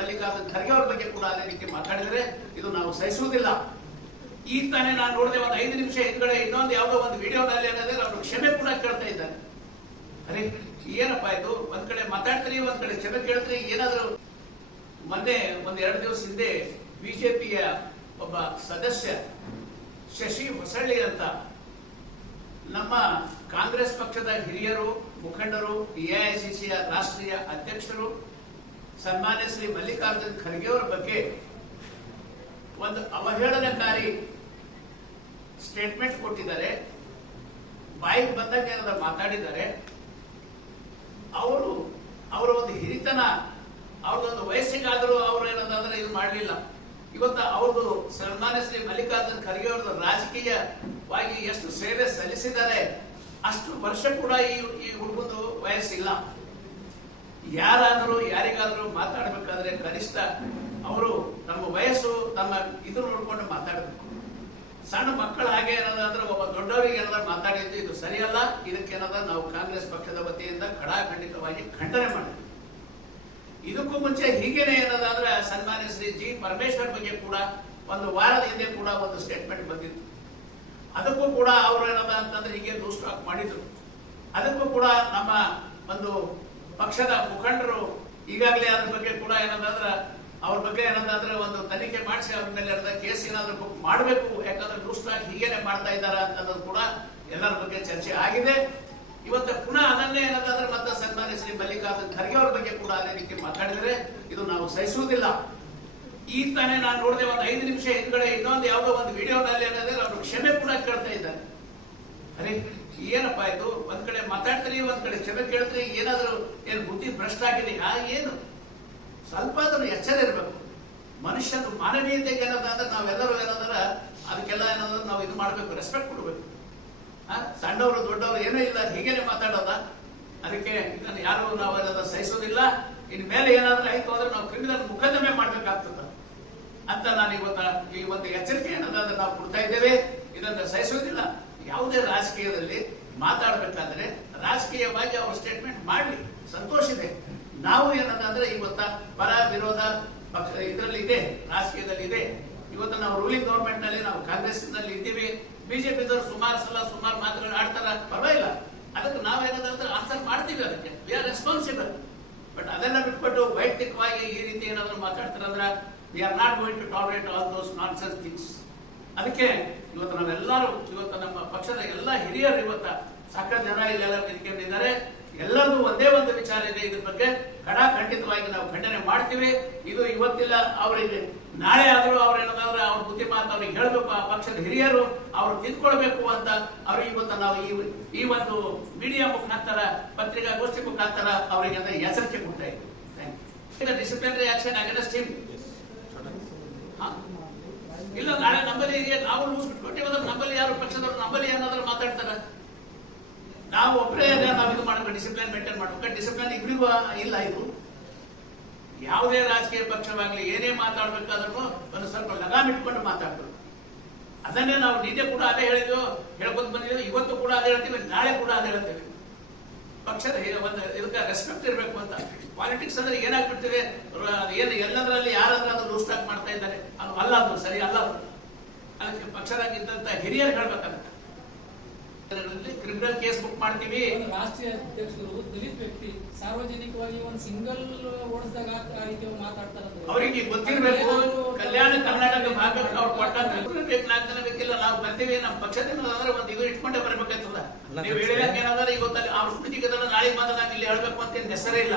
ಮಲ್ಲಿಕಾರ್ಜುನ್ ಖರ್ಗೆ ಅವರ ಬಗ್ಗೆ ಕೂಡ ಅದೇ ರೀತಿ ಮಾತಾಡಿದರೆ ಇದು ನಾವು ಸಹಿಸುವುದಿಲ್ಲ. ಈಗ ತಾನೇ ನಾನು ನೋಡಿದೆ, ಒಂದು 5 ನಿಮಿಷ ಹಿಂದ್ಗಡೆ ಇನ್ನೊಂದು ಯಾವುದೋ ಒಂದು ವಿಡಿಯೋನಲ್ಲಿ ಏನಾದ್ರೆ ಅವರು ಕ್ಷಮೆ ಕೂಡ ಕೇಳ್ತಾ ಇದ್ದಾರೆ. ಅರೆ ಏನಪ್ಪ ಇದು, ಒಂದ್ ಕಡೆ ಮಾತಾಡ್ತೀರಿ, ಒಂದ್ ಕಡೆ ಕ್ಷಮೆ ಕೇಳ್ತೀರಿ. ಏನಾದ್ರು ಮೊನ್ನೆ 1-2 ದಿವಸ ಹಿಂದೆ ಬಿಜೆಪಿಯ ಒಬ್ಬ ಸದಸ್ಯ ಶಶಿ ಹೊಸಳ್ಳಿ ಅಂತ ನಮ್ಮ ಕಾಂಗ್ರೆಸ್ ಪಕ್ಷದ ಹಿರಿಯರು ಮುಖಂಡರು, ಎಐಸಿಸಿಯ ರಾಷ್ಟ್ರೀಯ ಅಧ್ಯಕ್ಷರು ಸನ್ಮಾನ್ಯ ಶ್ರೀ ಮಲ್ಲಿಕಾರ್ಜುನ್ ಖರ್ಗೆ ಅವರ ಬಗ್ಗೆ ಒಂದು ಅವಹೇಳನಕಾರಿ ಸ್ಟೇಟ್ಮೆಂಟ್ ಕೊಟ್ಟಿದ್ದಾರೆ. ಬಾಯಿಗೆ ಬಂದಾಗ ಏನಾದ್ರು ಮಾತಾಡಿದ್ದಾರೆ. ಅವರ ಒಂದು ಹಿರಿತನ, ಅವ್ರದೊಂದು ವಯಸ್ಸಿಗಾದರೂ ಅವ್ರು ಏನಂದ್ರೆ ಇದು ಮಾಡಲಿಲ್ಲ. ಇವತ್ತು ಅವ್ರದ್ದು ಸನ್ಮಾನ್ಯ ಶ್ರೀ ಮಲ್ಲಿಕಾರ್ಜುನ್ ಖರ್ಗೆ ಅವ್ರದ್ದು ರಾಜಕೀಯವಾಗಿ ಎಷ್ಟು ಸೇವೆ ಸಲ್ಲಿಸಿದ್ದಾರೆ, ಅಷ್ಟು ವರ್ಷ ಕೂಡ ಈ ಹುಡುಗಂದು ವಯಸ್ಸಿಲ್ಲ. ಯಾರಾದರೂ ಯಾರಿಗಾದರೂ ಮಾತಾಡಬೇಕಾದ್ರೆ ಕನಿಷ್ಠ ಅವರು ನಮ್ಮ ವಯಸ್ಸು ನಮ್ಮ ಇದು ನೋಡ್ಕೊಂಡು ಮಾತಾಡಬೇಕು. ಸಣ್ಣ ಮಕ್ಕಳ ಹಾಗೆ ಏನಂದ್ರೆ ಒಬ್ಬ ದೊಡ್ಡವರಿಗೆ ಏನಾದ್ರು ಮಾತಾಡಿದ್ದು ಇದು ಸರಿಯಲ್ಲ. ಇದಕ್ಕೇನಾದ ನಾವು ಕಾಂಗ್ರೆಸ್ ಪಕ್ಷದ ವತಿಯಿಂದ ಖಡಾಖಂಡಿತವಾಗಿ ಖಂಡನೆ ಮಾಡಿದ್ವಿ. ಇದಕ್ಕೂ ಮುಂಚೆ ಹೀಗೇನೆ ಏನಂದ್ರೆ ಸನ್ಮಾನ್ಯ ಶ್ರೀ ಜಿ ಪರಮೇಶ್ವರ್ ಬಗ್ಗೆ ಕೂಡ ಒಂದು ವಾರದ ಹಿಂದೆ ಕೂಡ ಒಂದು ಸ್ಟೇಟ್ಮೆಂಟ್ ಬಂದಿತ್ತು. ಅದಕ್ಕೂ ಕೂಡ ಅವರು ಏನದ ಅಂತಂದ್ರೆ ಹೀಗೆ ಲೂಸ್ ಟಾಕ್ ಮಾಡಿದ್ರು. ಅದಕ್ಕೂ ಕೂಡ ನಮ್ಮ ಒಂದು ಪಕ್ಷದ ಮುಖಂಡರು ಈಗಾಗಲೇ ಅದ್ರ ಬಗ್ಗೆ ಕೂಡ ಏನಂದ್ರೆ ಅವ್ರ ಬಗ್ಗೆ ಏನಂದ್ರೆ ಒಂದು ತನಿಖೆ ಮಾಡಿಸಿ ಅವ್ರ ಮೇಲೆ ಕೇಸ್ ಏನಾದ್ರು ಬುಕ್ ಮಾಡಬೇಕು. ಯಾಕಂದ್ರೆ ಲೂಸ್ ಟಾಕ್ ಹೀಗೇನೆ ಮಾಡ್ತಾ ಇದ್ದಾರೆ ಅಂತಂದ್ರೆ ಕೂಡ ಎಲ್ಲರ ಬಗ್ಗೆ ಚರ್ಚೆ ಆಗಿದೆ. ಇವತ್ತು ಪುನಃ ಅದನ್ನೇ ಏನಂದ್ರೆ ಮತ್ತೆ ಸನ್ಮಾನ್ಯ ಶ್ರೀ ಮಲ್ಲಿಕಾರ್ಜುನ್ ಖರ್ಗೆ ಅವರ ಬಗ್ಗೆ ಕೂಡ ಅದೇ ರೀತಿ ಮಾತಾಡಿದರೆ ಇದು ನಾವು ಸಹಿಸುವುದಿಲ್ಲ. ಈಗ ತಾನೇ ನಾನು ನೋಡಿದೆ, ಒಂದು 5 ನಿಮಿಷ ಹಿಂದ್ಗಡೆ ಇನ್ನೊಂದು ಯಾವುದೋ ಒಂದು ವಿಡಿಯೋನಲ್ಲಿ ಏನಾದ್ರೆ ಅವರು ಕ್ಷಮೆ ಕೂಡ ಕೇಳ್ತಾ ಇದ್ದಾರೆ. ಅರೆ ಏನಪ್ಪಾ ಇದು, ಒಂದ್ ಕಡೆ ಮಾತಾಡ್ತೀರಿ, ಒಂದ್ ಕಡೆ ಕ್ಷಮೆ ಕೇಳ್ತೀರಿ. ಏನಾದ್ರು ಏನು ಬುದ್ಧಿ ಭ್ರಷ್ಟ ಆಗಿದೆಯಾ ಏನು? ಸ್ವಲ್ಪ ಆದ್ರೂ ಎಚ್ಚರ ಇರಬೇಕು. ಮನುಷ್ಯನ ಮಾನವೀಯತೆಗೆ ಏನಂದ್ರೆ ನಾವೆಲ್ಲರೂ ಏನಂದ್ರೆ ಅದಕ್ಕೆಲ್ಲ ಏನಾದ್ರು ನಾವು ಇದು ಮಾಡ್ಬೇಕು, ರೆಸ್ಪೆಕ್ಟ್ ಕೊಡ್ಬೇಕು. ಸಣ್ಣವರು ದೊಡ್ಡವರು ಏನೂ ಇಲ್ಲ, ಹೀಗೇನೆ ಮಾತಾಡೋದ. ಅದಕ್ಕೆ ಇದನ್ನು ಯಾರು ನಾವೆಲ್ಲ ಸಹಿಸೋದಿಲ್ಲ. ಇನ್ ಮೇಲೆ ಏನಾದ್ರೂ ಆಯ್ತು ಅಂದ್ರೆ ನಾವು ಕ್ರಿಮಿನಲ್ ಮೊಕದ್ದಮೆ ಮಾಡ್ಬೇಕಾಗ್ತದ ಅಂತ ನಾನು ಈ ಒಂದು ಎಚ್ಚರಿಕೆ ಏನಂದ್ರೆ ನಾವು ಕೊಡ್ತಾ ಇದ್ದೇವೆ. ಇದನ್ನು ಸಹಿಸೋದಿಲ್ಲ. ಯಾವುದೇ ರಾಜಕೀಯದಲ್ಲಿ ಮಾತಾಡ್ಬೇಕಾದ್ರೆ ರಾಜಕೀಯವಾಗಿ ಅವ್ರ ಸ್ಟೇಟ್ಮೆಂಟ್ ಮಾಡ್ಲಿ, ಸಂತೋಷ ಇದೆ. ನಾವು ಏನಂದ್ರೆ ಇವತ್ತ ಪರ ವಿರೋಧ ಪಕ್ಷ ಇದರಲ್ಲಿ ಇದೆ, ರಾಜಕೀಯದಲ್ಲಿ ಇದೆ. ಇವತ್ತು ನಾವು ರೂಲಿಂಗ್ ಗವರ್ಮೆಂಟ್ ನಲ್ಲಿ ನಾವು ಕಾಂಗ್ರೆಸ್ ನಲ್ಲಿ ಇದ್ದೀವಿ. ಬಿಜೆಪಿ ಸುಮಾರು ಸಲ ಸುಮಾರು ಮಾತುಗಳು ಆಡ್ತಾರ, ಪರವಾಗಿಲ್ಲ. ಅದಕ್ಕೆ ನಾವೇನಾದ್ರೆ ಆನ್ಸರ್ ಮಾಡ್ತೀವಿ. ಅದಕ್ಕೆ ವಿ ಆರ್ ರೆಸ್ಪಾನ್ಸಿಬಲ್. ಬಟ್ ಅದೆಲ್ಲ ಬಿಟ್ಬಿಟ್ಟು ವೈಯಕ್ತಿಕವಾಗಿ ಈ ರೀತಿ ಏನಾದ್ರು ಮಾತಾಡ್ತಾರಂದ್ರೆ we are not going to tolerate all those nonsense things. ಅದಕ್ಕೆ ಇವತ್ತು ನಾವೆಲ್ಲರೂ ಇವತ್ತು ನಮ್ಮ ಪಕ್ಷದ ಎಲ್ಲ ಹಿರಿಯರು ಇವತ್ತು ಸಾಕಷ್ಟು ಜನ ಇಲ್ಲೆಲ್ಲ ನಿಂತ್ಕೊಂಡಿದ್ದಾರೆ. ಎಲ್ಲರೂ ಒಂದೇ ಒಂದು ವಿಚಾರ ಇದೆ, ಇದ್ರ ಬಗ್ಗೆ ಖಂಡಿತವಾಗಿ ನಾವು ಖಂಡನೆ ಮಾಡ್ತೀವಿ. ಇದು ಇವತ್ತಿಲ್ಲ, ಅವರಿಗೆ ನಾಳೆ ಆದ್ರೂ ಅವ್ರೇನಾದ್ರೆ ಅವ್ರ ಬುದ್ಧಿ ಮಾತು ಅವ್ರಿಗೆ ಹೇಳ್ಬೇಕು. ಆ ಪಕ್ಷದ ಹಿರಿಯರು ಅವ್ರು ತಿದ್ಕೊಳ್ಬೇಕು ಅಂತ ಅವ್ರಿಗೆ ಇವತ್ತು ನಾವು ಈ ಒಂದು ಮೀಡಿಯಾ ಮುಖಾಂತರ, ಪತ್ರಿಕಾಗೋಷ್ಠಿ ಮುಖಾಂತರ ಅವರಿಗೆ ಎಚ್ಚರಿಕೆ ಕೊಡ್ತಾ ಇದ್ದೀವಿ. ಡಿಸಿಪ್ಲಿನರಿ ಆಕ್ಷನ್ ಅಗೇನ್ಸ್ಟ್ ಹಿಮ್ ಇಲ್ಲ. ನಾಳೆ ನಮ್ಮಲ್ಲಿ ನಾವು ಲೂಸ್ ಬಿಟ್ಕೊಟ್ಟಿವಂದ್ರೆ ನಮ್ಮಲ್ಲಿ ಯಾರು ಪಕ್ಷದವರು ನಮ್ಮಲ್ಲಿ ಏನಾದ್ರು ಮಾತಾಡ್ತಾರ, ನಾವು ಒಬ್ಬರೇ ನಾವು ಇದು ಮಾಡಬೇಕು, ಡಿಸಿಪ್ಲಿನ್ ಮೇಂಟೈನ್ ಮಾಡಬೇಕು. ಡಿಸಿಪ್ಲಿನ್ ಇಬ್ಬರಿಗೂ ಇಲ್ಲ. ಇದು ಯಾವುದೇ ರಾಜಕೀಯ ಪಕ್ಷವಾಗ್ಲಿ ಏನೇ ಮಾತಾಡ್ಬೇಕಾದ್ರೂ ಒಂದು ಸ್ವಲ್ಪ ಲಗಾಮ್ ಇಟ್ಕೊಂಡು ಮಾತಾಡ್ಬೇಕು. ಅದನ್ನೇ ನಾವು ನಿನ್ನೆ ಕೂಡ ಅದೇ ಹೇಳಿದ್ವಿ, ಹೇಳ್ಕೊತ ಬಂದಿದ್ವಿ. ಇವತ್ತು ಕೂಡ ಅದೇ ಹೇಳ್ತೀವಿ, ನಾಳೆ ಕೂಡ ಅದೇ ಹೇಳ್ತೇವೆ. ಪಕ್ಷದ ಒಂದು ಇದಕ್ಕೆ ರೆಸ್ಪೆಕ್ಟ್ ಇರಬೇಕು ಅಂತ. ಪಾಲಿಟಿಕ್ಸ್ ಅಂದ್ರೆ ಏನಾಗ್ಬಿಡ್ತಿದೆ, ಏನು ಎಲ್ಲದರಲ್ಲಿ ಯಾರಾದ್ರೂ ಅದು ಲೂಸ್ ಟಾಕ್ ಮಾಡ್ತಾ ಇದ್ದಾರೆ, ಅದು ಅಲ್ಲ, ಅದು ಸರಿ ಅಲ್ಲ. ಅದಕ್ಕೆ ಪಕ್ಷದಾಗಿದ್ದಂತ ಹಿರಿಯರು ಹೇಳ್ಬೇಕಾಗುತ್ತೆ. ಕ್ರಿಮಿನಲ್ ಕೇಸ್ ಬುಕ್ ಮಾಡ್ತೀವಿ. ರಾಷ್ಟ್ರೀಯ ಅಧ್ಯಕ್ಷರು ದಲಿತ ವ್ಯಕ್ತಿ ಸಾರ್ವಜನಿಕವಾಗಿ ಒಂದು ಸಿಂಗಲ್ ಓಡಿಸಿದಾಗ ಆ ರೀತಿ ಮಾತಾಡ್ತಾರೆ. ಅವರಿಗೆ ಗೊತ್ತಿರಬೇಕು, ಕಲ್ಯಾಣ ಕರ್ನಾಟಕ ಭಾಗಕ್ಕೆ ಅವ್ರು ಕೊಟ್ಟ 4 ಜನ ಬೇಕಿಲ್ಲ. ನಾವು ಬರ್ತೀವಿ, ನಮ್ಮ ಪಕ್ಷದಿಂದ ಅಂದ್ರೆ ಒಂದು ಇದು ಇಟ್ಕೊಂಡೇ ಬರ್ಬೇಕಾಗ್ತದ. ನೀವು ಹೇಳಿದಾಗ ಏನಾದ್ರೆ ಇವತ್ತಲ್ಲಿ ಅವ್ರ ಸ್ಮೃತಿಗೆ ನಾಳೆ ಬಂದ ನಾವು ಇಲ್ಲಿ ಹೇಳ್ಬೇಕು ಅಂತ ಹೆಸರೇ ಇಲ್ಲ.